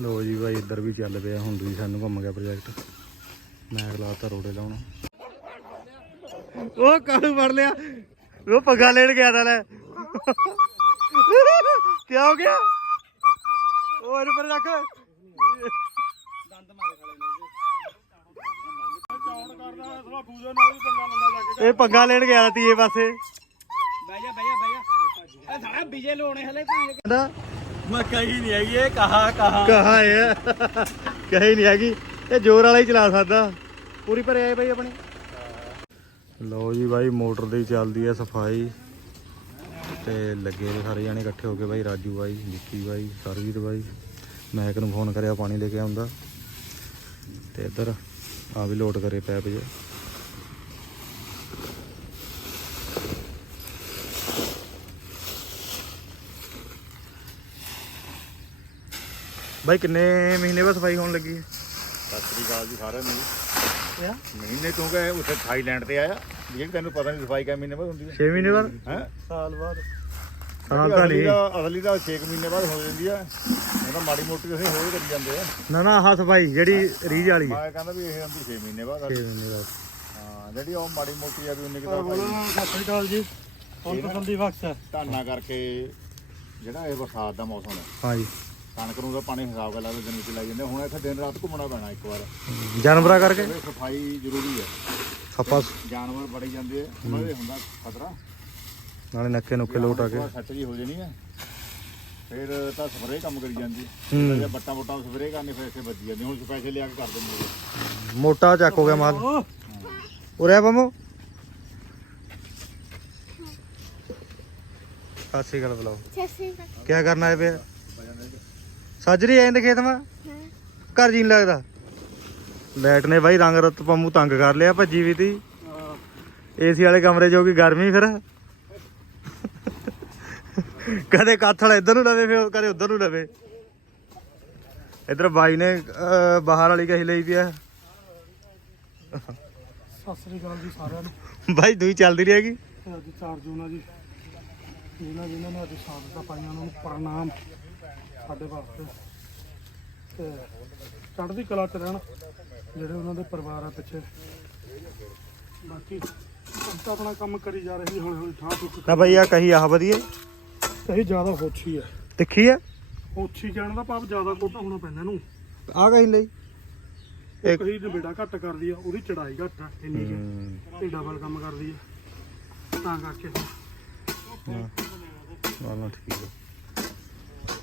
ਲੋ ਜੀ ਬਾਈ ਇੱਧਰ ਵੀ ਚੱਲ ਪਿਆ ਹੁਣ ਵੀ ਸਾਨੂੰ ਘੁੰਮ ਗਿਆ ਪ੍ਰੋਜੈਕਟ ਮੈਂ ਲਾਤਾ ਰੋੜੇ ਲਾਉਣ। ਉਹ ਕਾਹਨੂੰ ਫੜ ਲਿਆ? ਉਹ ਪੱਗਾ ਲੈਣ ਗਿਆ ਤਾਂ ਲੈ ਕੀ ਹੋ ਗਿਆ? ਉਹ ਇਹਨੂੰ ਪਰ ਰੱਖ। ਇਹ ਪੱਗਾ ਲੈਣ ਗਿਆ ਤੀਏ ਪਾਸੇ। ਬਹਿ ਜਾ ਬਹਿ ਜਾ ਬਹਿ ਜਾ। ਇਹ ਸਾਡਾ ਬੀਜੇ ਲੋਣੇ ਹਲੇ ਕਹਿੰਦਾ ਮੈਂ ਕਹੀ ਨਹੀਂ ਹੈਗੀ, ਇਹ ਕਹਾ ਕਹਾ। ਕਹਾ ਹੈ। ਕਹੀ ਨਹੀਂ ਹੈਗੀ। ਇਹ ਜ਼ੋਰ ਵਾਲਾ ਹੀ ਚਲਾ ਸਕਦਾ। ਪੂਰੀ ਭਰੇ ਆਏ ਬਾਈ ਆਪਣੇ। ਲਓ ਜੀ ਬਾਈ, ਮੋਟਰ ਦੀ ਚੱਲਦੀ ਹੈ ਸਫ਼ਾਈ। ਤੇ ਲੱਗੇ ਨੇ ਸਾਰੇ ਜਾਣੇ ਇਕੱਠੇ ਹੋ ਕੇ ਬਾਈ, ਰਾਜੂ ਬਾਈ ਵਿੱਕੀ ਬਾਈ ਸਰਜੀਤ ਬਾਈ। ਮੈਂ ਨੂੰ ਫੋਨ ਕਰਿਆ, ਪਾਣੀ ਲੈ ਕੇ ਆਉਂਦਾ। ਤੇ ਇੱਧਰ ਆ ਵੀ ਲੋਡ ਕਰੇ ਪੈਪ ਜੇ ਬਾਈ ਕਿੰਨੇ ਮਹੀਨੇ ਬਾਅਦ ਸਫ਼ਾਈ ਹੋਣ ਲੱਗੀ ਹੈ? ਸਤਿ ਸ੍ਰੀ ਅਕਾਲ ਜੀ ਸਾਰਿਆਂ ਨੂੰ। ਯਾ ਮਹੀਨੇ ਤੋਂ ਗਏ ਉੱਥੇ ਥਾਈਲੈਂਡ ਤੇ ਆਇਆ। ਵੀ ਤੈਨੂੰ ਪਤਾ ਨਹੀਂ ਸਫ਼ਾਈ ਕਿੰਨੇ ਮਹੀਨੇ ਬਾਅਦ ਹੁੰਦੀ ਹੈ। 6 ਮਹੀਨੇ ਬਾਅਦ? ਹੈ? ਸਾਲ ਬਾਅਦ। ਸਾਲ ਤਾਂ ਨਹੀਂ। ਅਸਲੀ ਦਾ 6 ਮਹੀਨੇ ਬਾਅਦ ਹੋ ਜਾਂਦੀ ਆ ਇਹ ਤਾਂ ਮਾੜੀ ਮੋਟੀ ਅਸੀਂ ਹੋਰ ਕਰੀ ਜਾਂਦੇ ਆ। ਨਾ ਨਾ ਆਹ ਸਫ਼ਾਈ ਜਿਹੜੀ ਰੀਜ ਵਾਲੀ ਮੈਂ ਕਹਿੰਦਾ ਵੀ ਇਹ ਹੁੰਦੀ 6 ਮਹੀਨੇ ਬਾਅਦ। 6 ਮਹੀਨੇ ਬਾਅਦ। ਹਾਂ ਜਿਹੜੀ ਉਹ ਮਾੜੀ ਮੋਟੀ ਆ ਵੀ ਉਹਨੇ ਕਿਤਾ ਭਾਈ। ਸਤਿ ਸ਼੍ਰੀ ਅਕਾਲ ਜੀ। ਹੁਣ ਬਖਸ਼ ਹੈ? ਧਾਨਾ ਕਰਕੇ ਜਿਹੜਾ ਇਹ ਬਰਸਾਤ ਦਾ ਮੌਸਮ ਹੈ। ਹਾਂਜੀ। ਕਣਕ ਨੂੰ ਤਾਂ ਪਾਣੀ ਹਿਸਾਬ ਕਰ ਲਾ ਦਿਨ ਵਿੱਚ ਲਾਈ ਜਾਂਦੇ ਹੁਣ ਇੱਥੇ ਦਿਨ ਰਾਤ ਘੁੰਮਣਾ ਪੈਣਾ ਇੱਕ ਵਾਰ। ਜਾਨਵਰਾਂ ਕਰਕੇ? ਇਹ ਸਫ਼ਾਈ ਜ਼ਰੂਰੀ ਹੈ ਸੱਪਾ ਜਾਨਵਰ ਬੜੇ ਜਾਂਦੇ ਆ। ਉਹਨਾਂ ਦੇ ਹੁੰਦਾ ਖਤਰਾ। ਨਾਲੇ ਨੱਕੇ ਨੁੱਕੇ ਲੋਟ ਆ ਕੇ। ਸੱਚ ਜੀ ਹੋ ਜਣੀ ਹੈ ਫਿਰ ਤਾਂ ਸਪਰੇ ਕੰਮ ਕਰੀ ਜਾਂਦੀ। ਜੇ ਬੱਟਾ ਬੱਟਾ ਸਪਰੇ ਕਰਨੀ ਫਿਰ ਇੱਥੇ ਵੱਜੀ ਜਾਂਦੀ ਹੁਣ ਪੈਸੇ ਲਿਆ ਕੇ ਕਰ ਦਿੰਦੇ। ਮੋਟਾ ਚੱਕ ਹੋ ਗਿਆ ਮਾਲ। ਉਰੇ ਆ ਬੰਮੋ ਸਾਸੀ ਗੱਲ ਬੁਲਾਓ। ਕੀ ਕਰਨਾ ਹੈ ਪਿਆ ਸਾਜਰੀ ਆਏ ਨੇ ਖੇਤ ਮਾ? ਘਰ ਜੀ ਨਹੀਂ ਲੱਗਦਾ। ਲਾਈਟ ਨੇ ਬਾਈ ਰੰਗ ਰਤ ਪੰਮੂ ਤੰਗ ਕਰ ਲਿਆ ਭੱਜੀ ਵੀ ਤੀ। ਏਸੀ ਵਾਲੇ ਕਮਰੇ ਜੋ ਕਿ ਗਰਮੀ ਫਿਰ। ਕਦੇ ਕਾਥਲ ਇੱਧਰ ਨੂੰ ਲਵੇ ਫਿਰ ਕਦੇ ਉੱਧਰ ਨੂੰ ਲਵੇ। ਇਧਰ ਬਾਈ ਨੇ ਬਾਹਰ ਵਾਲੀ ਕਹੀ ਲਈ ਪਿਆ ਸਤਿ ਸ਼੍ਰੀ ਅਕਾਲ ਜੀ ਸਾਰਿਆਂ ਨੂੰ। ਬਾਈ ਦੂਈ ਚੱਲਦੀ ਰਹੀ ਹੈਗੀ? ਅੱਜ 4 ਜੂਨ ਆ ਜੀ ਜਿਨ੍ਹਾਂ ਜਿਨ੍ਹਾਂ ਨੇ ਅੱਜ ਸ਼ਹਾਦਤਾਂ ਪਾਈਆਂ ਉਹਨਾਂ ਨੂੰ ਪ੍ਰਣਾਮ। ਸਾਡੇ ਵਾਸਤੇ। ਤੇ ਚੜ੍ਹਦੀ ਕਲਾ ਚ ਰਹਿਣ ਜਿਹੜੇ ਉਹਨਾਂ ਦੇ ਪਰਿਵਾਰ ਆ ਪਿੱਛੇ। ਬਾਕੀ ਤਾਂ ਆਪਣਾ ਕੰਮ ਕਰੀ ਜਾ ਰਹੇ ਹੁਣ ਹੁਣ ਠਾਂ ਠੁੱਕ ਨਾ ਬਾਈ ਆ ਕਹੀ ਆਹ ਵਧੀਆ ਕਹੀ ਜ਼ਿਆਦਾ ਹੋਛੀ ਹੈ ਤਿੱਖੀ ਆ? ਹੋਛੀ ਕਹਿਣ ਦਾ ਭਾਵ ਜ਼ਿਆਦਾ ਕੋਟਾ ਹੋਣਾ ਪੈਂਦਾ ਇਹਨੂੰ। ਆ ਕਹੀ ਲਈ। ਇੱਕ ਕਹੀ ਨਿਬੇੜਾ ਘੱਟ ਕਰਦੀ ਆ ਉਹਦੀ ਚੜਾਈ ਘੱਟ ਆ ਇੰਨੀ ਕਿ। ਇਹ ਡਬਲ ਕੰਮ ਕਰਦੀ ਆ। ਤਾਂ ਕਰਕੇ। ਨਾ ਨਾ ਠੀਕ ਹੈ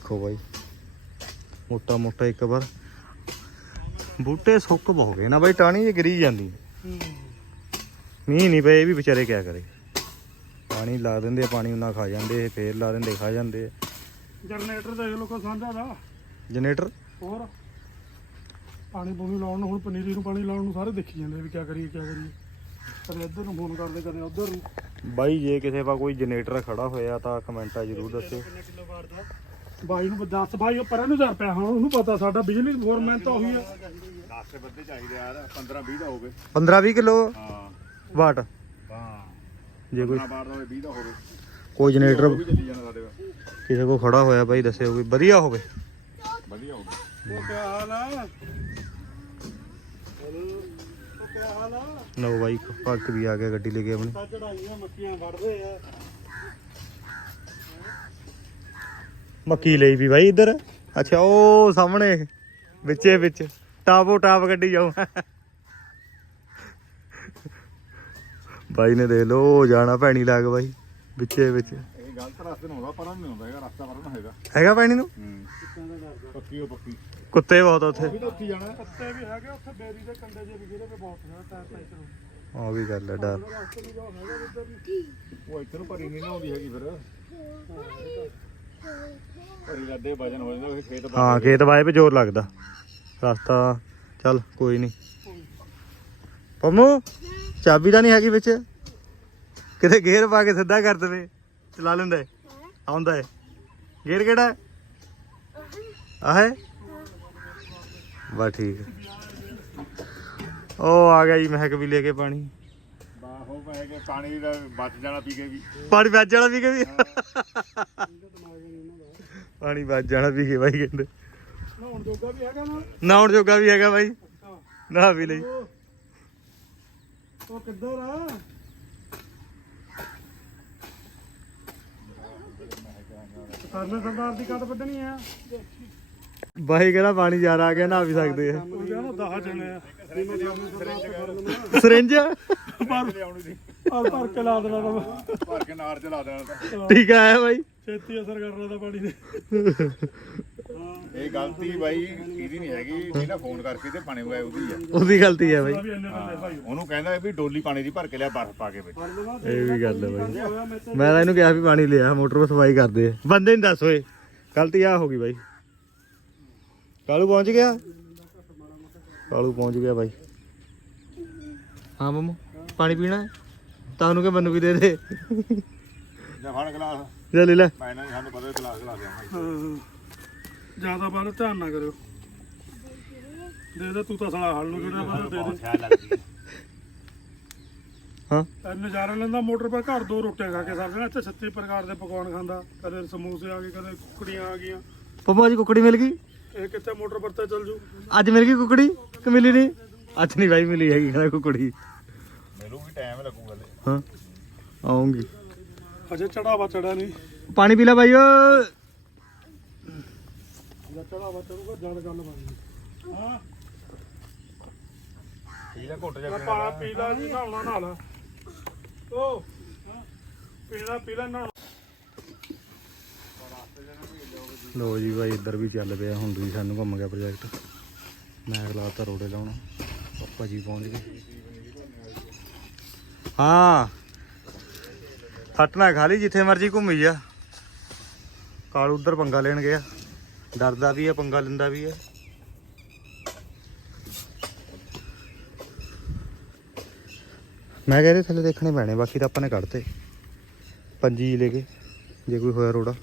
ਦੇਖੋ ਬਾਈ। ਮੋਟਾ ਮੋਟਾ ਇੱਕ ਵਾਰ। ਬੂਟੇ ਸੁੱਕ ਬਹੁ ਗਏ ਨਾ ਬਾਈ ਟਾਣੀ ਜੇ ਗਿਰੀ ਜਾਂਦੀ। ਮੀਂਹ ਨਹੀਂ ਪਏ ਇਹ ਵੀ ਵਿਚਾਰੇ ਕਿਆ ਕਰੇ। ਪਾਣੀ ਲਾ ਦਿੰਦੇ ਆ, ਪਾਣੀ ਉਹਨਾਂ ਖਾ ਜਾਂਦੇ ਇਹ ਫੇਰ ਲਾ ਦਿੰਦੇ ਖਾ ਜਾਂਦੇ। ਜਨਰੇਟਰ ਦੇਖ ਲੋ ਕੋ ਸਾਂਝਾ ਦਾ। ਜਨਰੇਟਰ? ਹੋਰ? ਪਾਣੀ ਪੂਣੀ ਲਾਉਣ ਨੂੰ ਹੁਣ ਪਨੀਰੀ ਨੂੰ ਪਾਣੀ ਲਾਉਣ ਨੂੰ ਸਾਰੇ ਦੇਖੀ ਜਾਂਦੇ ਵੀ ਕੀ ਕਰੀਏ ਕੀ ਕਰੀਏ। ਕਦੇ ਇੱਧਰ ਨੂੰ ਫੋਨ ਕਰਦੇ ਕਦੇ ਉੱਧਰ ਨੂੰ। ਬਾਈ ਜੇ ਕਿਸੇ ਪਾ ਕੋਈ ਜਨਰੇਟਰ ਖੜਾ ਹੋਇਆ ਤਾਂ ਕਮੈਂਟਾਂ ਜ਼ਰੂਰ ਦੱਸਿਓ। ਕਿਲੋ ਬਾਈ ਨੂੰ ਦੱਸ ਭਾਈ ਉਹ ਪਰਾਂ ਨੂੰ ਜਾ ਪਿਆ ਹੁਣ ਉਹਨੂੰ ਪਤਾ ਸਾਡਾ ਬਿਜਲੀ ਫੋਰਮੈਨ ਤਾਂ ਉਹੀ ਆ। 10 ਬੰਦੇ ਚਾਹੀਦੇ ਯਾਰ 15 20 ਦਾ ਹੋਵੇ। 15 20 ਕਿਲੋ? ਹਾਂ। ਵਾਟ? ਹਾਂ। ਜੇ ਕੋਈ 15 ਬਾਰ ਦਾ ਹੋਵੇ 20 ਦਾ ਹੋਵੇ। ਕੋਈ ਜਨਰੇਟਰ ਕਿਸੇ ਕੋ ਖੜਾ ਹੋਇਆ ਬਾਈ ਦੱਸਿਓ ਕੋਈ ਵਧੀਆ ਹੋਵੇ। ਵਧੀਆ ਹੋਵੇ। ਉਹ ਕਿਆ ਹਾਲ ਆ? ਉਹ ਕਿਆ ਹਾਲ ਆ? ਲਓ ਬਾਈ ਭਗਤ ਵੀ ਆ ਗਿਆ ਗੱਡੀ ਲੈ ਕੇ ਆਪਣੀ। ਚੜਾਈਆਂ ਮੱਕੀਆਂ ਵੜਦੇ ਆ। ਮੱਕੀ ਲਈ ਵੀ ਬਾਈ ਇੱਧਰ। ਅੱਛਾ ਉਹ ਸਾਹਮਣੇ ਵਿੱਚੇ ਵਿੱਚ। ਟਾਪੋ ਟਾਪ ਗੱਡੀ ਜਾਉ ਬਾਈ ਨੇ ਦੇਖ ਲੋ ਜਾਣਾ ਭੈਣੀ ਲੱਗ ਬਾਈ। ਵਿੱਚੇ ਵਿੱਚ। ਇਹ ਗਲਤ ਰਸਤੇ ਨੂੰ ਆਉਂਦਾ ਪਰਾਂ ਨਹੀਂ ਆਉਂਦਾ ਹੈਗਾ ਰਸਤਾ ਪਰਾਂ ਨੂੰ ਹੈਗਾ। ਹੈਗਾ ਭੈਣੀ ਨੂੰ? ਹੂੰ। ਪੱਕੀ ਉਹ ਪੱਕੀ। ਕੁੱਤੇ ਬਹੁਤ ਉੱਥੇ। ਵੀ ਤਾਂ ਉੱਥੇ ਹੀ ਜਾਣਾ। ਕੁੱਤੇ ਵੀ ਹੈਗੇ ਉੱਥੇ ਬੇਰੀ ਦੇ ਕੰਡੇ ਜੇ ਵੀ ਗਿਰੇ ਤੇ ਬਹੁਤ ਹੈ ਟਾਇਰ ਪੈਂਚਰ ਆ ਵੀ ਗੱਲ ਹੈ ਡਰ। ਉਹ ਇੱਥੇ ਨੂੰ ਭਰੀ ਨਹੀਂ ਆਉਂਦੀ ਹੈਗੀ ਫਿਰ। ਵਜਨ ਹੋ ਜਾਂਦਾ ਖੇਤ ਵੱਲ। ਹਾਂ ਖੇਤ ਵਾਏ ਪੇ ਜ਼ੋਰ ਲੱਗਦਾ। ਰਸਤਾ ਚੱਲ ਕੋਈ ਨਹੀਂ ਪੰਮੂ ਚਾਬੀ ਤਾਂ ਨਹੀਂ ਹੈਗੀ ਵਿੱਚ? ਕਿਤੇ ਗੇਅਰ ਪਾ ਕੇ ਸਿੱਧਾ ਕਰ ਦਵੇ। ਚਲਾ ਲੈਂਦਾ ਹੈ? ਆਉਂਦਾ ਹੈ ਗੇਅਰ ਕਿਹੜਾ ਆਹ ਹੈ ਬਾ ਠੀਕ ਉਹ ਆ ਗਿਆ ਜੀ ਮਹਿਕ ਵੀ ਲੈ ਕੇ ਪਾਣੀ। ਬਾਹੋ ਪੈ ਕੇ ਪਾਣੀ ਦਾ ਬਚ ਜਾਣਾ ਪੀ ਕੇ ਵੀ। ਪਾਣੀ ਵੱਜ ਜਾਣਾ ਵੀ ਕਿ ਵੀ। ਪਾਣੀ ਵੱਜ ਜਾਣਾ ਵੀ ਕੇ ਬਾਈ ਕਹਿੰਦੇ। ਨਹਾਉਣ ਜੋਗਾ ਵੀ ਹੈਗਾ ਨਾ। ਨਾਉਣ ਜੋਗਾ ਵੀ ਹੈਗਾ ਬਾਈ। ਅੱਛਾ ਨਾ ਵੀ ਲਈ। ਉਹ ਕਿੱਧਰ ਆ? ਕਰਨੇ ਸਰਦਾਰ ਦੀ ਕੱਟ ਵੱਢਣੀ ਆ। ਬਾਈ ਕਹਿੰਦਾ ਪਾਣੀ ਜ਼ਿਆਦਾ ਆ ਗਿਆ ਨਾ ਵੀ ਸਕਦੇ ਆ। ਉਹ ਕਹਿੰਦਾ ਦਹ ਜਣੇ ਆ। ਸਰਿੰਜ? ਔਰ ਭਰ ਕੇ ਲਾ ਦੇਣਾ ਤਾਂ। ਭਰ ਕੇ ਨਾਰ ਦੇਣਾ ਠੀਕ ਆ ਬਾਈ। ਛੇਤੀ ਅਸਰ ਕਰਨਾ ਤਾਂ ਪਾਣੀ ਦੇ। ਇਹ ਗਲਤੀ ਬਾਈ ਇਹਦੀ ਨਹੀਂ ਹੈਗੀ ਜਿਹਨੇ ਫੋਨ ਕਰਕੇ ਤੇ ਪਾਣੀ ਮੰਗਾਇਆ ਉਹਦੀ ਆ। ਉਹਦੀ ਗਲਤੀ ਹੈ ਬਾਈ। ਵੀ ਇੰਨੇ ਬੰਦੇ ਭਾਈ। ਉਹਨੂੰ ਕਹਿੰਦਾ ਵੀ ਡੋਲੀ ਪਾਣੀ ਦੀ ਭਰ ਕੇ ਲਿਆ ਬਰਫ਼ ਪਾ ਕੇ ਵਿੱਚ। ਇਹ ਵੀ ਗੱਲ ਹੈ ਬਾਈ। ਹੋਇਆ ਮੈਂ ਤੇ ਮੈਂ ਤਾਂ ਇਹਨੂੰ ਕਿਹਾ ਵੀ ਪਾਣੀ ਲਿਆ ਮੋਟਰ 'ਤੇ ਸਫ਼ਾਈ ਕਰਦੇ ਆ। ਬੰਦੇ ਨਹੀਂ ਦੱਸ ਓਏ ਗਲਤੀ ਆ ਹੋ ਗਈ ਬਾਈ। ਕਾਲੂ ਪਹੁੰਚ ਗਿਆ? ਕਾਲੂ ਪਹੁੰਚ ਗਿਆ ਬਾਈ। ਹਾਂ ਮੰਮੂ ਪਾਣੀ ਪੀਣਾ ਹੈ? ਤੁਹਾਨੂੰ ਕਿ ਮੈਨੂੰ ਵੀ ਦੇ ਦੇ। ਜਾਂ ਫੜ ਗਲਾਸ। ਲੈ ਲੈ ਲੈ। ਮੈਂ ਸਾਨੂੰ ਪਤਾ ਜ਼ਿਆਦਾ ਬਾਲ ਧਿਆਨ ਨਾ ਕਰਿਓ। ਦੇ ਦੇ ਤੂੰ ਤਾਂ ਸਾਲਾ ਹਲ ਨੂੰ ਜਿਹੜਾ ਬਾਲ ਦੇ ਦੇ। ਖਿਆਲ ਲੱਗਦੀ ਹਾਂ। ਇਹ ਨਜ਼ਾਰਾ ਲੈਂਦਾ ਮੋਟਰ ਪਰ ਘਰ ਦੋ ਰੋਟੀਆਂ ਖਾ ਕੇ ਸਰ ਜਣਾ। ਇੱਥੇ 36 ਪ੍ਰਕਾਰ ਦੇ ਪਕਵਾਨ ਖਾਂਦਾ। ਕਦੇ ਸਮੋਸੇ ਆ ਗਏ ਕਦੇ ਕੁਕੜੀਆਂ ਆ ਗਈਆਂ। ਪਪੂ ਅੱਜ ਕੁਕੜੀ ਮਿਲ ਗਈ? ਇਹ ਕਿੱਥੇ ਮੋਟਰ ਪਰ ਤੇ ਚੱਲ ਜੂ? ਅੱਜ ਮਿਲ ਗਈ ਕੁਕੜੀ? ਕਿ ਮਿਲੀ ਨਹੀਂ? ਅੱਜ ਨਹੀਂ ਬਾਈ ਮਿਲੀ ਹੈਗੀ ਕਹਿੰਦਾ ਕੁਕੜੀ। ਮੈਨੂੰ ਵੀ ਟਾਈਮ ਲੱਗੂਗਾ ਲੈ ਹਾਂ। ਆਉਂਗੀ। ਅਜੇ ਚੜਾਵਾ ਚੜਾ ਨਹੀਂ। ਪਾਣੀ ਪੀ ਲੈ ਬਾਈ ਓ। ਜਾਂ ਚੜਾਵਾ ਚੜੂਗਾ ਜਦ ਗੱਲ ਬਣਨੀ ਹਾਂ। ਠੀਕ ਹੈ ਘੁੱਟ ਜਾ ਮੈਂ ਪਾ ਪੀ ਲਾ ਜੀ ਨਹਾਉਣਾ ਨਹਾ ਲਾ। ਓ ਪੀਣਾ ਪੀ ਲੈ ਨਹਾਉਣਾ ਲੋ ਜੀ ਬਾਈ ਇੱਧਰ ਵੀ ਚੱਲ ਪਿਆ। ਹੁਣ ਵੀ ਸਾਨੂੰ ਘੁੰਮ ਗਿਆ ਪ੍ਰੋਜੈਕਟ ਮੈਂ ਲਾਤਾ ਰੋੜੇ ਲਾਉਣਾ। ਪਾਪਾ ਜੀ ਪਹੁੰਚ ਗਏ। ਹਾਂ। ਫਟਣਾ ਖਾ ਲਈ ਜਿੱਥੇ ਮਰਜ਼ੀ ਘੁੰਮੀ ਜਾ। ਕਾਲੂ ਉਧਰ ਪੰਗਾ ਲੈਣ ਗਿਆ। ਡਰਦਾ ਵੀ ਹੈ ਪੰਗਾ ਲੈਂਦਾ ਵੀ ਹੈ ਮੈਂ ਕਹਿ ਥੱਲੇ ਦੇਖਣੇ ਪੈਣੇ, ਬਾਕੀ ਤਾਂ ਆਪਾਂ ਨੇ ਕੱਢਤੇ। ਪੰਜੀ ਲੈ ਕੇ, ਜੇ ਕੋਈ ਹੋਇਆ ਰੋੜਾ।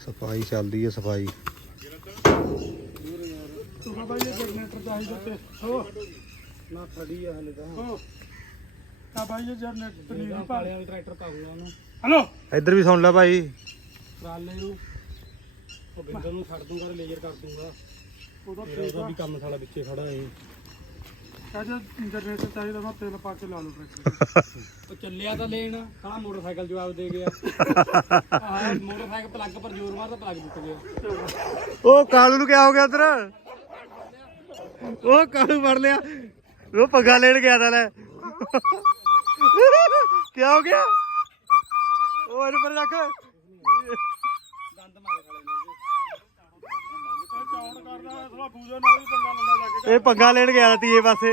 ਸਫ਼ਾਈ ਚੱਲਦੀ ਹੈ ਸਫ਼ਾਈ। ਨਾ ਖੜੀ ਆ ਹਲੇ ਤਾਂ। ਹੋ। ਆ ਬਾਈ ਇਹ ਜਨਰੇਟਰ ਪਨੀਰ ਪਾ ਲਿਆ ਟਰੈਕਟਰ ਪਾਉਂਗਾ ਉਹਨੂੰ। ਹਲੋ ਇੱਧਰ ਵੀ ਸੁਣ ਲੈ ਭਾਈ। ਟਰਾਲੇ ਨੂੰ। ਉਹ ਬਿੰਦਰ ਨੂੰ ਛੱਡ ਦੂੰਗਾ ਲੇਜ਼ਰ ਕਰ ਦੂੰਗਾ। ਉਹਦਾ ਉਹਦਾ ਵੀ ਕੰਮ ਸਾਲਾ ਵਿੱਚੇ ਖੜਾ ਏ। ਕਹਿੰਦਾ ਜਨਰੇਟਰ ਚਾਹੀਦਾ ਮੈਂ ਤੇਲ ਪਾ ਕੇ ਲਾ ਲੂ ਟਰੈਕਟਰ ਉਹ ਚੱਲਿਆ ਤਾਂ ਲੈਣ ਸਾਲਾ ਮੋਟਰਸਾਈਕਲ ਜਵਾਬ ਦੇ ਗਿਆ। ਆਹ ਮੋਟਰਸਾਈਕਲ ਪਲੱਗ ਪਰ ਜ਼ੋਰ ਮਾਰਦਾ ਪਲੱਗ ਟੁੱਟ ਗਿਆ। ਉਹ ਕਾਲੂ ਨੂੰ ਕਿਆ ਹੋ ਗਿਆ ਉਧਰ? ਉਹ ਕਾਲੂ ਫੜ ਲਿਆ। ਉਹ ਪੰਗਾ ਲੈਣ ਗਿਆ ਤਾਂ ਲੈ। ਕਿਆ ਹੋ ਗਿਆ? ਉਹ ਇਹਨੂੰ ਪਰ ਰੱਖ। ਦੰਦ ਮਾਰੇ ਖੜੇ ਨੇ ਕੇ ਇਹ ਪੰਗਾ ਲੈਣ ਗਿਆ ਤੀਏ ਪਾਸੇ।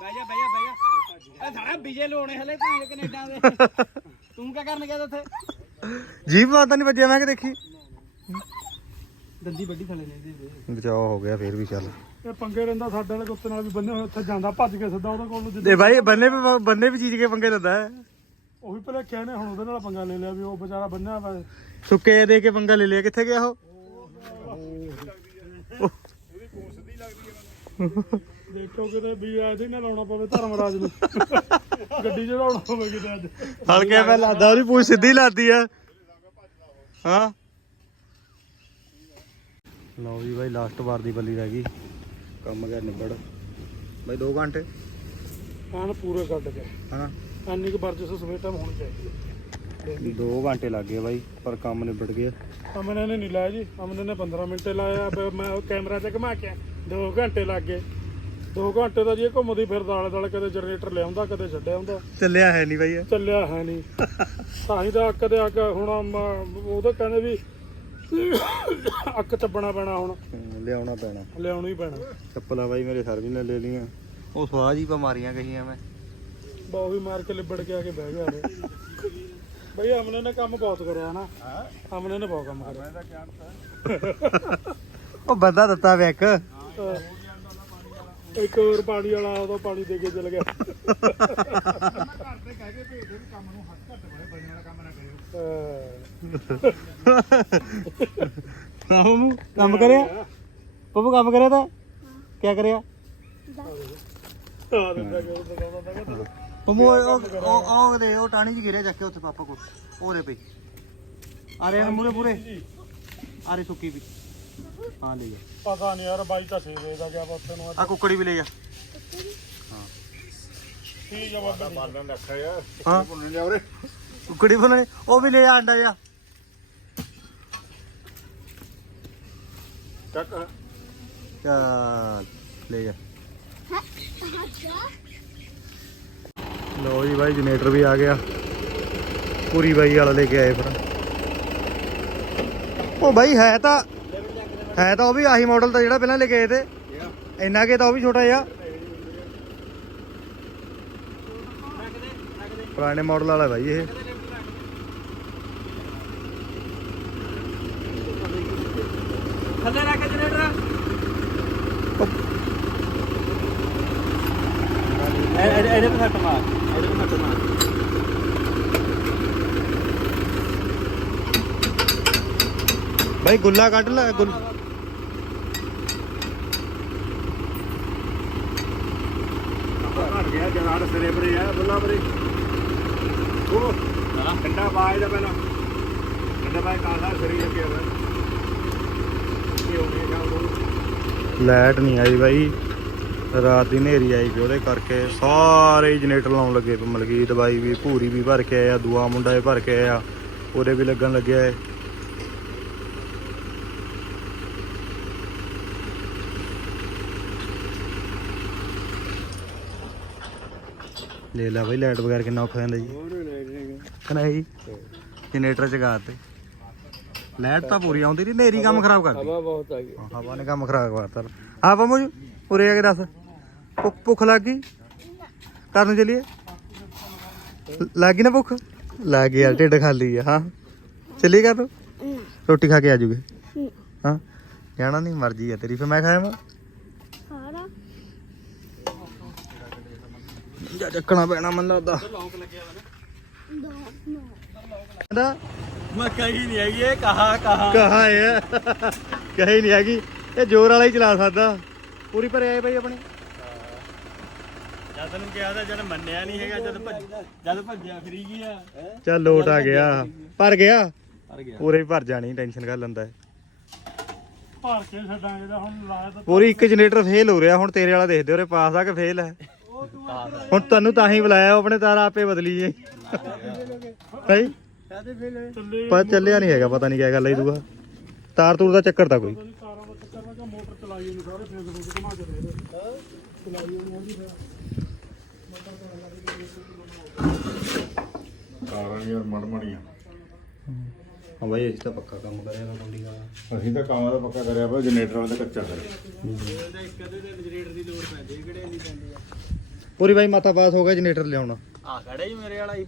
ਬਹਿ ਜਾ ਬਹਿ ਜਾ ਬਹਿ ਜਾ। ਇਹ ਸਾਰਾ ਬੀਜੇ ਲੋਣੇ ਹਲੇ ਭਾਂਜ ਕੈਨੇਡਾ ਦੇ। ਤੂੰ ਕੀ ਕਰਨ ਗਿਆ ਉੱਥੇ? ਜੀਪ ਮਾਤਾ ਨਹੀਂ ਵੱਜਿਆ ਮੈਂ ਕਿ ਦੇਖੀ। ਦੰਦੀ ਵੱਡੀ ਥਲੇ ਨੇ ਇਹਦੇ ਬਚਾਅ ਹੋ ਗਿਆ ਫੇਰ ਵੀ ਚੱਲ। ਇਹ ਪੰਗੇ ਰਹਿੰਦਾ ਸਾਡੇ ਵਾਲੇ ਕੁੱਤੇ ਨਾਲ ਵੀ ਬੰਨੇ ਹੋਏ ਉੱਥੇ ਜਾਂਦਾ ਭੱਜ ਕੇ ਸਿੱਧਾ ਉਹਦੇ ਕੋਲ ਨੂੰ ਜਿੱਦ ਤੇ ਭਾਈ ਬੰਨੇ ਵੀ ਬੰਨੇ ਵੀ ਚੀਜ਼ ਕੇ ਪੰਗੇ ਲੈਂਦਾ ਹੈ। ਉਹ ਵੀ ਪਹਿਲੇ ਕਹਿੰਦੇ ਹੁਣ ਉਹਦੇ ਨਾਲ ਪੰਗਾ ਲੈ ਲਿਆ ਵੀ ਉਹ ਵਿਚਾਰਾ ਬੰਨਿਆ ਵਾ। ਸੁੱਕੇ ਦੇ ਕੇ ਪੰਗਾ ਲੈ ਲਿਆ ਕਿੱਥੇ ਗਿਆ ਉਹ? ਦੇਖੋ ਕਿਤੇ ਵੀ ਲਾਉਣਾ ਪਵੇ ਧਰਮਰਾਜ ਨੂੰ। ਗੱਡੀ ਚੜਾਉਣਾ ਪਵੇ ਕਿਤੇ ਅੱਜ। ਹਲਕੇ ਮੈਂ ਲਾਦਾ ਉਹਦੀ ਪੂਛ ਸਿੱਧੀ ਲਾਦੀ ਆ। ਹਾਂ। ਲਓ ਜੀ ਬਾਈ ਲਾਸਟ ਵਾਰ ਦੀ ਬੱਲੀ ਰਹਿ ਗਈ। ਕੰਮ ਗਿਆ ਨਿਬੜ। ਬਾਈ 2 ਘੰਟੇ? ਐਨ ਪੂਰੇ ਕੱਢ ਕੇ। ਹਨਾ? ਐਨੀ ਕੁ ਵਰਜਸ ਸਵੇਰ ਟਾਈਮ ਹੋਣੀ ਚਾਹੀਦੀ ਹੈ। 2 ਘੰਟੇ ਲੱਗ ਗਏ ਬਾਈ ਪਰ ਕੰਮ ਨਿਬੜ ਗਿਆ। ਅਮਨ ਨੇ ਨਹੀਂ ਲਾਇਆ ਜੀ। ਅਮਨ ਨੇ 15 ਮਿੰਟ ਲਾਇਆ ਮੈਂ ਉਹ ਕੈਮਰਾ ਤੇ ਘੁਮਾ ਕੇ 2 ਘੰਟੇ ਲੱਗ ਗਏ। 2 ਘੰਟੇ ਦਾ ਜੀ ਘੁੰਮਦੀ ਫਿਰਦਾ ਆਲੇ ਦੁਆਲੇ ਕਦੇ ਜਨਰੇਟਰ ਲਿਆਉਂਦਾ ਕਦੇ ਛੱਡਿਆ ਹੁੰਦਾ। ਚੱਲਿਆ ਹੈ ਨਹੀਂ ਬਾਈ ਇਹ। ਚੱਲਿਆ ਹੈ ਨਹੀਂ। ਤਾਂ ਹੀ ਤਾਂ ਅੱਕ ਦੇ ਅੱਕ ਹੁਣ ਉਹਦੇ ਕਹਿੰਦੇ ਵੀ ਅੱਕ ਚੱਬਣਾ ਪੈਣਾ ਹੁਣ। ਲਿਆਉਣਾ ਪੈਣਾ। ਲਿਆਉਣਾ ਹੀ ਪੈਣਾ। ਚੱਪਲਾਂ ਬਾਈ ਮੇਰੇ ਸਰ ਵੀ ਨੇ ਲੈ ਲਈਆਂ। ਉਹ ਸਵਾਜ ਹੀ ਬਿਮਾਰੀਆਂ ਕਹੀਆਂ ਮੈਂ। ਬਹੁਤ ਵੀ ਮਾਰ ਕੇ ਲਿਬੜ ਕੇ ਆ ਕੇ ਬਹਿ ਗਿਆ ਨੇ ਬਈ ਅਮਨੇ ਨੇ ਕੰਮ ਬਹੁਤ ਕਰਿਆ ਨਾ। ਅਮਨੇ ਨੇ ਬਹੁਤ ਕੰਮ ਕਰਿਆ। ਉਹ ਬੰਦਾ ਦਿੱਤਾ ਵੇ ਇੱਕ। ਹੋਰ ਪਾਣੀ ਵਾਲਾ ਉਹਦਾ ਪਾਣੀ ਦੇ ਕੇ ਚਲ ਗਿਆ। ਘਰ ਤੇ ਕਹਿ ਕੇ ਭੇਜਦੇ ਵੀ ਕੰਮ ਨੂੰ ਹੱਥ ਘੱਟ ਬੜੇ ਬਜਣ ਵਾਲਾ ਕੰਮ ਨਾ ਕਰਿਓ। ਹਾਂ ਮਮੂ ਕੰਮ ਕਰਿਆ? ਪਪੂ ਕੰਮ ਕਰਿਆ ਤਾਂ? ਕੀ ਕਰਿਆ? ਦਿੰਦਾ ਕਿ ਉਹ ਉਹ ਉਹ ਉਹ ਦੇ ਉਹ ਟਾਣੀ ਚ ਗਿਰਿਆ ਚੱਕ ਕੇ ਉੱਥੇ ਪਾਪਾ ਕੋਲ। ਉਹਦੇ ਪਈ। ਆ ਰਹੇ ਮੂਰੇ ਪੂਰੇ? ਆ ਰਹੇ ਸੁੱਕੀ ਵੀ। ਹਾਂ ਲੈ ਜਾ। ਪਤਾ ਨਹੀਂ ਯਾਰ ਬਾਈ ਤਾਂ ਸੇਵੇ ਦਾ ਗਿਆ ਉੱਥੇ ਨੂੰ ਆ ਕੁੱਕੜੀ ਵੀ ਲੈ ਜਾ। ਠੀਕ ਆ ਬਾਬਾ। ਬਾਲਣ ਰੱਖਿਆ ਯਾਰ। ਹਾਂ। ਭੁੰਨ ਲਿਆ ਉਰੇ। ਕੁੱਕੜੀ ਬਣਾਣੀ ਉਹ ਵੀ ਲੈ ਜਾ ਅੰਡਾ ਜਾ ਚੱਕ। ਚੱਲ ਲੈ ਜਾ। ਲੋ ਜੀ ਬਾਈ ਜਨਰੇਟਰ ਵੀ ਆ ਗਿਆ। ਪੂਰੀ ਬਾਈ ਵਾਲਾ ਲੈ ਕੇ ਆਏ ਫਿਰ। ਉਹ ਬਾਈ ਹੈ ਤਾਂ ਹੈ ਤਾਂ ਉਹ ਵੀ ਆਹੀ ਮਾਡਲ ਦਾ ਜਿਹੜਾ ਪਹਿਲਾਂ ਲੈ ਕੇ ਆਏ ਤੇ। ਇੰਨਾ ਕੇ ਤਾਂ ਉਹ ਵੀ ਛੋਟਾ ਜਿਹਾ। ਪੁਰਾਣੇ ਮਾਡਲ ਵਾਲਾ ਬਾਈ ਇਹ। ਥੱਲੇ ਰੱਖ ਜਨਰੇਟਰ। ਇਹਦੇ ਤੇ ਸੱਟ ਮਾਰ। ਇਹਦੇ ਤੇ ਸੱਟ ਮਾਰ। ਬਾਈ ਗੁੱਲਾ ਕੱਢ ਲੈ, ਗੁੱਲ ਘੜ ਗਿਆ ਜਨਾੜ ਸਿਰੇ ਪਰੇ ਆ ਬੱਲਾ ਪਰੇ ਉਹ ਠੰਡਾ ਬਾਜ ਦਾ ਪਹਿਲਾਂ ਠੰਡਾ ਬਾਜ ਕਾਲਾ ਸਰੀ ਲੱਗਿਆ ਵਾ ਇਹ ਹੋ ਗਿਆ ਉਹ ਲਾਈਟ ਨਹੀਂ ਆਈ ਬਾਈ। ਰਾਤ ਦੀ ਹਨੇਰੀ ਆਈ ਵੀ ਉਹਦੇ ਕਰਕੇ ਸਾਰੇ ਜਨਰੇਟਰ ਲਾਉਣ ਲੱਗੇ ਪਏ। ਮਲਕੀਤ ਬਾਈ ਵੀ ਭੂਰੀ ਵੀ ਭਰ ਕੇ ਆਇਆ ਦੂਆ ਮੁੰਡਾ ਵੀ ਭਰ ਕੇ ਆਇਆ ਉਹਦੇ ਵੀ ਲੱਗਣ ਲੱਗਿਆ ਏ ਲੈ ਲੈ ਬਾਈ ਲਾਈਟ ਬਗੈਰ ਕਿੰਨਾ ਔਖਾ ਜਾਂਦਾ ਜੀ। ਕਨਾ ਜੀ ਜਨਰੇਟਰ ਚਗਾ ਤੇ ਲਾਈਟ ਤਾਂ ਪੂਰੀ ਆਉਂਦੀ ਨਹੀਂ ਹਨੇਰੀ ਕੰਮ ਖਰਾਬ ਕਰਦੀ। ਹਵਾ ਬਹੁਤ ਆ ਗਈ। ਹਵਾ ਨੇ ਕੰਮ ਖਰਾਬ ਕਰਤਾ। ਆ ਪੰਮੂ ਜੀ ਉਰੇ ਆ ਕੇ ਦੱਸ। ਭੁੱਖ ਭੁੱਖ ਲੱਗ ਗਈ? ਕਰਨ ਚਲੀਏ? ਲੱਗ ਗਈ ਨਾ ਭੁੱਖ? ਲੱਗ ਗਈ ਯਾਰ ਢਿੱਡ ਖਾਲੀ ਆ ਹਾਂ। ਚੱਲੀ ਕਰ ਤੂੰ ਰੋਟੀ ਖਾ ਕੇ ਆ ਜੂਗੇ। ਹਾਂ। ਜਾਣਾ ਨਹੀਂ ਮਰਜ਼ੀ ਆ ਤੇਰੀ ਫਿਰ ਮੈਂ ਖਾਇਆ ਮੈਂ ਜਾ ਚੱਕਣਾ ਪੈਣਾ ਮੈਨੂੰ ਲੱਗਦਾ। ਕਹਿੰਦਾ ਮੈਂ ਕਹੀ ਨਹੀਂ ਹੈਗੀ ਇਹ ਕਹਾ ਕਹਾ। ਕਹਾ ਹੈ। ਕਹੀ ਨਹੀਂ ਹੈਗੀ। ਇਹ ਜ਼ੋਰ ਵਾਲਾ ਹੀ ਚਲਾ ਸਕਦਾ। ਪੂਰੀ ਭਰੇ ਆਏ ਬਾਈ ਆਪਣੇ। ਜਦ ਕਿਹਾ ਤਾਂ ਜਦ ਮੰਨਿਆ ਨਹੀਂ ਹੈਗਾ ਜਦ ਭੱਜ ਜਦ ਭੱਜਿਆ ਫਰੀ ਗਿਆ ਚੱਲ ਲੋਟ ਆ ਗਿਆ। ਭਰ ਗਿਆ? ਪੂਰੇ ਹੀ ਭਰ ਜਾਣੀ ਟੈਨਸ਼ਨ ਕਰ ਲੈਂਦਾ ਹੈ। ਭਰ ਕੇ ਛੱਡਾਂਗੇ ਤਾਂ ਹੁਣ ਲਾਇਆ ਤਾਂ ਪੂਰੀ ਇੱਕ ਜਨਰੇਟਰ ਫੇਲ ਹੋ ਰਿਹਾ। ਹੁਣ ਤੇਰੇ ਵਾਲਾ ਦੇਖਦੇ ਉਰੇ ਪਾਸ ਆ ਕਿ ਫੇਲ ਹੈ। ਹੁਣ ਤੈਨੂੰ ਤਾਂ ਹੀ ਬੁਲਾਇਆ ਆਪਣੇ ਤਾਰ ਆਪੇ ਬਦਲੀ ਜੇ। ਭਾਈ ਪਤਾ ਚੱਲਿਆ ਨਹੀਂ ਹੈਗਾ ਪਤਾ ਨਹੀਂ ਕਿਆ ਗੱਲ ਹੈ ਦੂਆ ਤਾਰ ਤੂਰ ਦਾ ਚੱਕਰ ਤਾਂ ਕੋਈ। ਨਹੀਂ ਕਾਰਾਂ ਦਾ ਚੱਕਰ ਮੈਂ ਕਿਹਾ ਮੋਟਰ ਚਲਾਈ ਨਹੀਂ ਸਾਰੇ ਫੇਸਬੁੱਕ ਘੁਮਾ ਕੇ ਦੇ ਦੇ ਚਲਾਈ ਨਹੀਂ ਆਉਂਦੀ ਫਿਰ ਕਾਰਾਂ ਯਾਰ ਮੜਮੜੀਆਂ। ਹਾਂ ਬਾਈ ਅਸੀਂ ਤਾਂ ਪੱਕਾ ਕੰਮ ਕਰਿਆ ਨਾ ਕੰਡੀ ਵਾਲਾ ਅਸੀਂ ਤਾਂ ਕੰਮ ਦਾ ਪੱਕਾ ਕਰਿਆ ਪਰ ਜਨਰੇਟਰ ਵਾਲਾ ਕੱਚਾ ਕਰਿਆ। ਪੂਰੀ ਬਾਈ ਮਾਤਾ ਪਾਸ ਹੋ ਗਿਆ ਜਨਰੇਟਰ ਲਿਆਉਣਾ। ਆ ਖੜਾ ਹੀ ਮੇਰੇ ਵਾਲਾ ਹੀ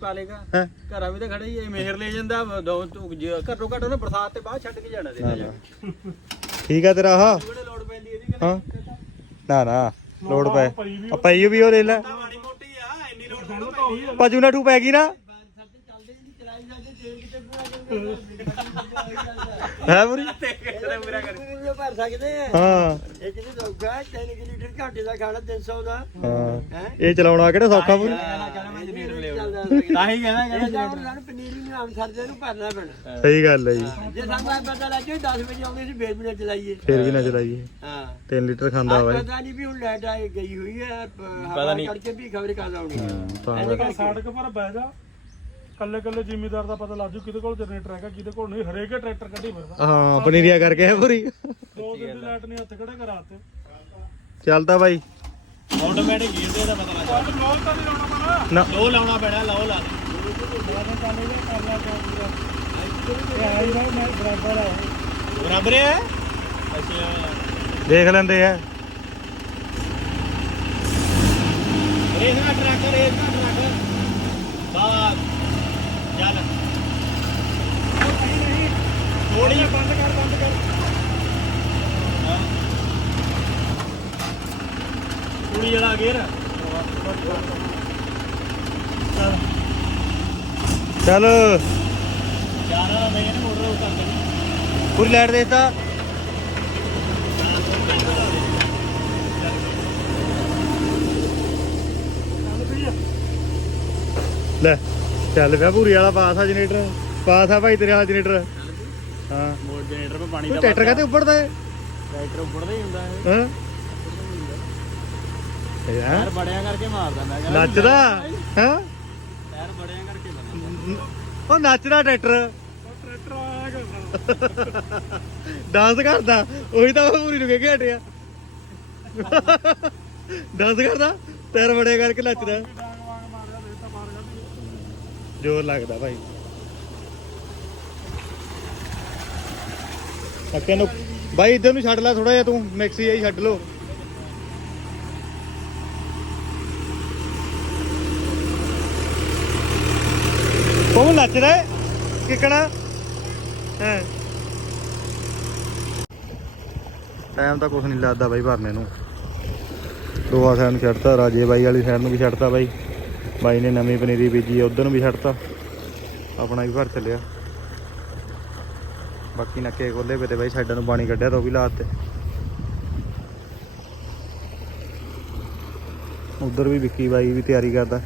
ਹੈ? ਘਰਾਂ ਵੀ ਤਾਂ ਖੜਾ ਹੀ ਹੈ ਮਿਹਰ ਲੈ ਜਾਂਦਾ ਦੋ ਜੇ- ਘੱਟੋ ਘੱਟ ਉਹਨੇ ਬਰਸਾਤ ਤੇ ਬਾਅਦ ਛੱਡ ਕੇ ਜਾਣਾ ਦੇ ਨਾ ਨਾ। ਠੀਕ ਆ ਤੇਰਾ ਆਹ? ਕਿਹੜੇ ਲੋੜ ਪੈਂਦੀ ਇਹਦੀ ਹਾਂ। ਨਾ ਨਾ ਲੋੜ ਪੈ ਆ ਪਈ ਵੀ ਉਹ ਲੈ ਲੈ। ਮਾੜੀ ਮੋਟੀ ਆ ਇੰਨੀ ਲੋੜ ਥੋੜੀ ਪੈਂਦੀ ਭਾਜੂ ਨਾ ਟੂ ਪੈ ਗਈ ਨਾ ਚੱਲਦੇ ਨਹੀਂ ਚਲਾਈ ਜਾਂਦੇ ਤੇਲ ਕਿਤੇ ਪੂਰਾ ਹੈ ਪੂਰੀ? ਕਿਤੇ ਪੂਰਾ ਕਰ ਭਰ ਸਕਦੇ ਆ ਹਾਂ। ਇਹ ਕਿਤੇ ਲੋਗਾ 3 ਲੀਟਰ ਘੰਟੇ ਦਾ ਖਾਣਾ 300 ਦਾ ਹਾਂ। ਇਹ ਚਲਾਉਣਾ ਕਿਹੜਾ ਸੌਖਾ ਪੂਰੀ? ਤਾਂ ਹੀ ਕਹਿੰਦਾ ਕਹਿੰਦਾ ਪਨੀਰੀ ਨੂੰ ਆਮ ਸਰਦੇ ਨੂੰ ਭਰਨਾ ਪੈਣਾ। ਸਹੀ ਗੱਲ ਹੈ ਜੀ। ਜੇ ਸਾਨੂੰ ਇਹ ਪਤਾ ਲੱਗ ਜਾਏ 10 ਵਜੇ ਆਉਂਦੇ ਸੀ ਫੇਰ ਵੀ ਨਾ ਚਲਾਈਏ। ਫੇਰ ਵੀ ਨਾ ਚਲਾਈਏ। ਹਾਂ। 3 ਲੀਟਰ ਖਾਂਦਾ ਪਤਾ ਨਹੀਂ ਵੀ ਹੁਣ ਲਾਈਟ ਗਈ ਹੋਈ ਹੈ ਪਤਾ ਨਹੀਂ। ਕਰਕੇ ਵੀ ਖਬਰ ਕਾ ਲਾਉਣੀ ਹੈ। ਤਾਂ ਇਹਦੇ ਤਾਂ ਕਰਕੇ। ਸੜਕ ਪਰ ਬਹਿ ਜਾ। ਕੱਲੇ ਕੱਲੇ ਜ਼ਿਮੀਦਾਰ ਦਾ ਪਤਾ ਲੱਗ ਜੂ ਕਿਹਦੇ ਕੋਲ ਜਨਰੇਟਰ ਹੈਗਾ ਕਿਹਦੇ ਕੋਲ ਨਹੀਂ ਹਰੇਕ ਹੀ ਟਰੈਕਟਰ ਕੱਢੀ ਫਿਰਦਾ। ਹਾਂ ਪਨੀਰੀਆ ਕਰਕੇ ਹੈ ਪੂਰੀ। ਦੋ ਦਿਨ ਦੀ ਲਾਈਟ ਨਹੀਂ ਹੱਥ ਖੜੇ ਕਰਾਤੇ। ਚੱਲਦਾ ਬਾਈ। ਆਟੋਮੈਟਿਕ ਗੀਅਰ ਤੇ ਇਹਦਾ ਪਤਾ ਲੱਗ ਅੱਜ ਲੋਕ ਤਾਂ ਨਹੀਂ ਲਾਉਣਾ ਲੋ ਲਾਉਣਾ ਪੈਣਾ ਲਓ ਲਾ ਬਰਾਬਰ ਹੈ ਅੱਛਾ। ਦੇਖ ਲੈਂਦੇ ਆ। ਰੇਸ ਦਾ ਟਰੱਕ ਰੇਸ ਦਾ ਚੱਲ। ਥੋੜੀ ਬੰਦ ਕਰ ਬੰਦ ਕਰ। ਕੁੜੀ ਜਿਹੜਾ ਗੇਰ ਚੱਲ। ਯਾਰ ਮੈਂ ਇਹਨੇ ਮੋਟਰ ਉਤਾਰ ਦੇਣੀ ਪੂਰੀ ਲਾਈਟ ਦੇਤਾ। ਲੈ। ਚੱਲ ਪਿਆ ਪੂਰੀ ਵਾਲਾ ਪਾਸ ਆ ਜਨਰੇਟਰ। ਪਾਸ ਆ ਭਾਈ ਤੇਰੇ ਵਾਲਾ ਜਨਰੇਟਰ। ਹਾਂ। ਮੋੜ ਜਨਰੇਟਰ 'ਤੇ ਪਾਣੀ ਤੂੰ ਟਰੈਕਟਰ ਕਾਤੇ ਉੱਪੜਦਾ ਹੈ ਟਰੈਕਟਰ ਉੱਪੜਦਾ ਹੀ ਹੁੰਦਾ ਹਾਂ ਹੈਂ? ਟਾਇਰ ਬੜਿਆਂ ਕਰਕੇ ਮਾਰਦਾ ਮੈਂ ਕਹਿੰਦਾ। ਨੱਚਦਾ? ਹਾਂ। ਟਾਇਰ ਬੜਿਆਂ ਕਰਕੇ ਬੰਦਾ ਉਹ ਨੱਚਦਾ ਟਰੈਕਟਰ। ਟਰੈਕਟਰ ਆਇਆ ਕਰਦਾ ਡਾਂਸ ਕਰਦਾ। ਉਹੀ ਤਾਂ ਪੂਰੀ ਨੂੰ ਕੇ ਹਟਿਆ। ਡਾਂਸ ਕਰਦਾ। ਤੇਰ ਬੜੇ ਕਰਕੇ ਨੱਚਦਾ ਡਾਂਗ ਵਾਂਗ ਮਾਰਿਆ ਦੇ ਤਾਂ ਮਾਰ ਗਿਆ ਜ਼ੋਰ ਲੱਗਦਾ ਭਾਈ। ਅੱਕੇ ਨੂੰ ਭਾਈ ਇੱਧਰ ਨੂੰ ਛੱਡ ਲੈ ਥੋੜਾ ਜਿਹਾ ਤੂੰ, ਮਿਕਸੀ ਆਈ ਛੱਡ ਲੋ ਉਹ ਨੱਚਦਾ ਕਿਕਣਾ? ਹੈ। ਟਾਈਮ ਤਾਂ ਕੁਝ ਨਹੀਂ ਲੱਗਦਾ ਬਾਈ ਭਰਨੇ ਨੂੰ। ਦੋਆ ਸਾਈਡ ਨੂੰ ਛੱਡਤਾ, ਰਾਜੇ ਬਾਈ ਵਾਲੀ ਸਾਈਡ ਨੂੰ ਵੀ ਛੱਡਤਾ ਬਾਈ। ਬਾਈ ਨੇ ਨਵੀਂ ਪਨੀਰੀ ਬੀਜੀ ਉਧਰ ਨੂੰ ਵੀ ਛੱਡਤਾ। ਆਪਣਾ ਵੀ ਭਰ ਚੱਲਿਆ। ਬਾਕੀ ਨੱਕੇ ਖੋਲੇ ਪਏ ਤੇ ਬਾਈ ਸਾਈਡਾਂ ਨੂੰ ਪਾਣੀ ਕੱਢਿਆ ਤਾਂ ਉਹ ਵੀ ਲਾਤ ਤੇ ਉਧਰ ਵੀ ਵਿੱਕੀ ਬਾਈ ਵੀ ਤਿਆਰੀ ਕਰਦਾ।